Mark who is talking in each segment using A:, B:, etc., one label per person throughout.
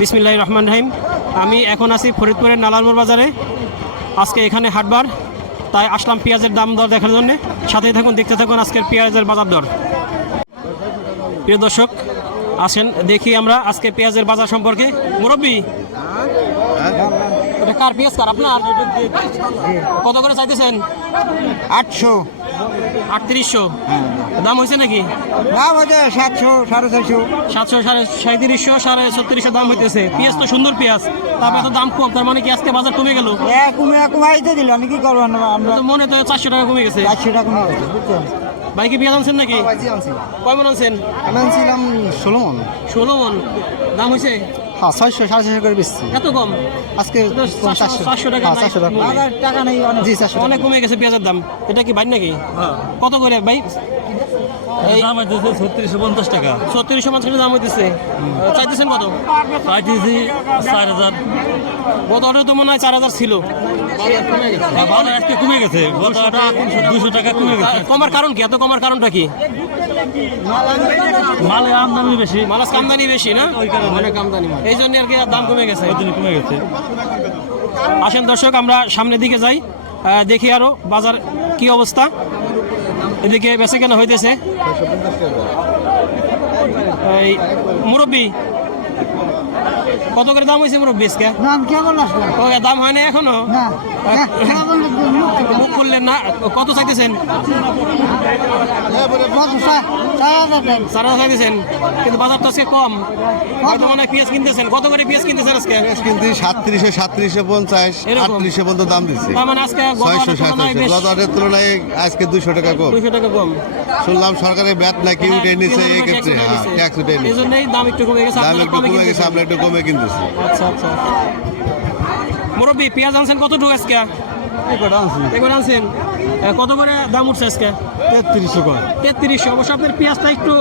A: বিসমিল্লাহ রহমান রহিম। আমি এখন আছি ফরিদপুরের নালালমোর বাজারে। আজকে এখানে হাটবার। তাই আসলাম পেঁয়াজের দাম দর দেখার জন্য। সাথে থাকুন, দেখতে থাকুন আজকের পেঁয়াজের বাজার দর। প্রিয় দর্শক, আসেন, দেখি আমরা আজকে পেঁয়াজের বাজার সম্পর্কে। মুরব্বী কার পেঁয়াজ কার আপনার? কত করে চাইতেছেন?
B: আটশো।
A: আটত্রিশশো। দাম হয়েছে নাকি?
B: দাম হচ্ছে সাতশো সাড়ে ছয়শো।
A: সাতশো সাড়ে সাঁত্রিশশো সাড়ে ছত্রিশশো দাম হইতেছে। পেঁয়াজ তো সুন্দর পেঁয়াজ। তারপরে তো দাম কম তার মানে কি আজকে বাজার কমে গেল?
B: কমে কমাইতে দিল আমি কি করব? আমরা আমরা
A: তো মনে তো চারশো টাকা কমে গেছে।
B: চারশো টাকা কমে গেছে বুঝছেন
A: ভাই কি পেঁয়াজ আনছেন নাকি? কয় মন আনছেন?
B: আমি আনছিলাম ষোলো মন।
A: ষোলো মন। দাম হয়েছে?
B: হ্যাঁ ছয়শো সাড়ে ছয়শো করে বেশি
A: এত কম?
B: আজকে
A: চারশো- টাকা
B: হ্যাঁ, চারশো টাকা টাকা নেই জি চারশো
A: অনেক কমে গেছে পেঁয়াজের দাম। এটা কি ভাই নাকি? কত করে ভাই? এই
C: দাম হইতেছে ছত্রিশশো পঞ্চাশ টাকা।
A: ছত্রিশশো মাছ দাম হইতেছে। চাইতেছেন কত?
C: চার হাজার।
A: গত অর্ডার তো মনে হয় চার হাজার ছিল।
C: বাজার আজকে কমে গেছে। গত দুশো টাকা কমে গেছে।
A: কমার কারণ কি? এত কমার কারণটা কি?
C: মালের আমদানি বেশি।
A: মালাস আমদানি বেশি না?
C: ওই কারণে।
A: আমদানি এই জন্য আর কি দাম কমে গেছে।
C: ওই জন্য কমে গেছে।
A: আসেন দর্শক আমরা সামনের দিকে যাই। দেখি আরও বাজার কি অবস্থা। এদিকে বেচে কেনা হইতেছে? এই মুরব্বী কত করে দাম হয়েছে মুরব্বী আজকে?
B: নাম কেমন আসলো?
A: ও দাম হয় না
B: এখনও?
A: মুখ করলেন না? কত চাইতেছেন? চার হাজার চাইতেছেন কিন্তু বাজার তো আজকে কম। মনে হয় পেঁয়াজ কিনতেছেন। কত করে পেঁয়াজ কিনতেছেন আজকে?
D: কিন্তু সাতত্রিশে সাতত্রিশে পঞ্চাশ
A: এরকম।
D: আটত্রিশে পর্যন্ত দাম দিচ্ছে।
A: মানে আজকে
D: ছয়শো
A: তুলনায়
D: দুশো টাকা কম।
A: টাকা কম।
D: শুনলাম সরকারের ব্যাট নাকি উঠে নিচ্ছে এই ক্ষেত্রে হ্যাঁ ট্যাক্স উঠে নিচ্ছে
A: দাম একটু কমে গেছে
D: দাম একটু
A: কমে
D: গেছে। আমরা একটু কমে কিনতেছি।
A: আচ্ছা আচ্ছা। মুরব্বী পেঁয়াজ আনছেন কতটুকু আজকে? এবার আনছেন। কত করে দাম উঠছে আজকে?
B: তেত্রিশশো করে।
A: তেত্রিশশো। অবশ্য আপনার পেঁয়াজটা একটু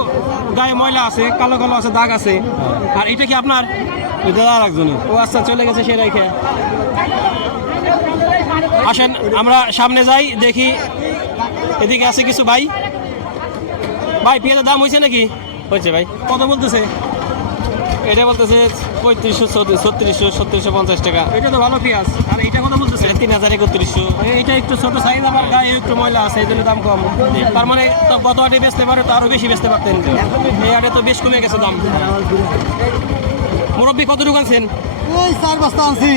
A: গায়ে ময়লা আছে কালো কালো আছে দাগ আছে। আর এটা কি আপনার?
B: এটা আর একজনের।
A: ও আচ্ছা চলে গেছে সে রেখে। আসেন আমরা সামনে যাই দেখি। এদিকে আছে কিছু ভাই? ভাই পেঁয়াজের দাম হয়েছে নাকি? হয়েছে ভাই। কত বলতেছে?
C: এটা বলতেছে পঁয়ত্রিশশো ছত্রিশশো ছত্রিশশো পঞ্চাশ টাকা।
A: এটা তো ভালো পেঁয়াজ। আর এটা কত বলতেছে?
C: তিন হাজার একত্রিশশো।
A: এইটা একটু ছোট সাইজ আবার গায়ে একটু ময়লা আছে এই জন্য দাম কম। তার মানে তো গত হাটে বেচতে পারে তো আরও বেশি বেচতে পারতেন। এই হাটে তো বেশ কমে গেছে দাম। মুরব্বী কত আনছেন?
B: এই চার বস্তা আনছি।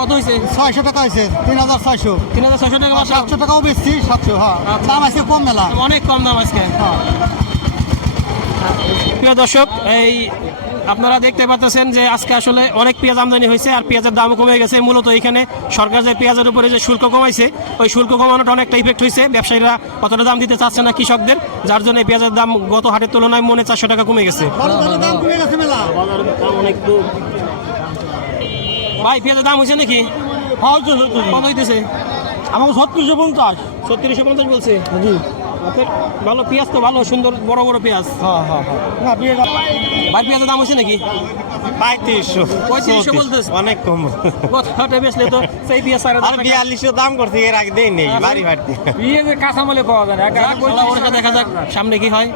A: কত হয়েছে
B: ছয়শো টাকা হয়েছে তিন হাজার ছয়শো।
A: তিন হাজার ছশো টাকা
B: সাতশো টাকাও বেশি সাতশো হ্যাঁ। দাম আছে কম মেলা।
A: অনেক কম দাম আজকে। প্রিয় দর্শক এই আপনারা দেখতে পাচ্ছেন যে আজকে আসলে অনেক পেঁয়াজ আমদানি হয়েছে আর পেঁয়াজের দামও কমে গেছে। মূলত এখানে সরকার যে পেঁয়াজের উপরে যে শুল্ক কমাইছে ওই শুল্ক কমানোটা অনেকটা ইফেক্ট হয়েছে। ব্যবসায়ীরা অতটা দাম দিতে চাচ্ছে না কৃষকদের যার জন্য এই পেঁয়াজের দাম গত হাটের তুলনায় মনে চারশো টাকা কমে গেছে।
B: দাম কমে গেছে
A: ভাই পেঁয়াজের দাম হয়েছে নাকি? কত হইতেছে?
B: আমাকে ছত্রিশশো পঞ্চাশ।
A: ছত্রিশশো পঞ্চাশ বলছে? ভালো পেঁয়াজ তো ভালো সুন্দর বড় বড় পেঁয়াজ।
B: হ্যাঁ হ্যাঁ হ্যাঁ।
A: ভাই পেঁয়াজের দাম হয়েছে নাকি?
C: পঁয়ত্রিশশো।
A: পঁয়ত্রিশশো বলতেছে।
C: অনেক কম।
A: গত হাটে তো সেই পেঁয়াজ
C: আর বিয়াল্লিশশো দাম করছে এর আগে দেই নেই বাড়ি ফাটতে
A: কাঁচামালে পাওয়া যায় না। দেখা যাক সামনে কি হয়।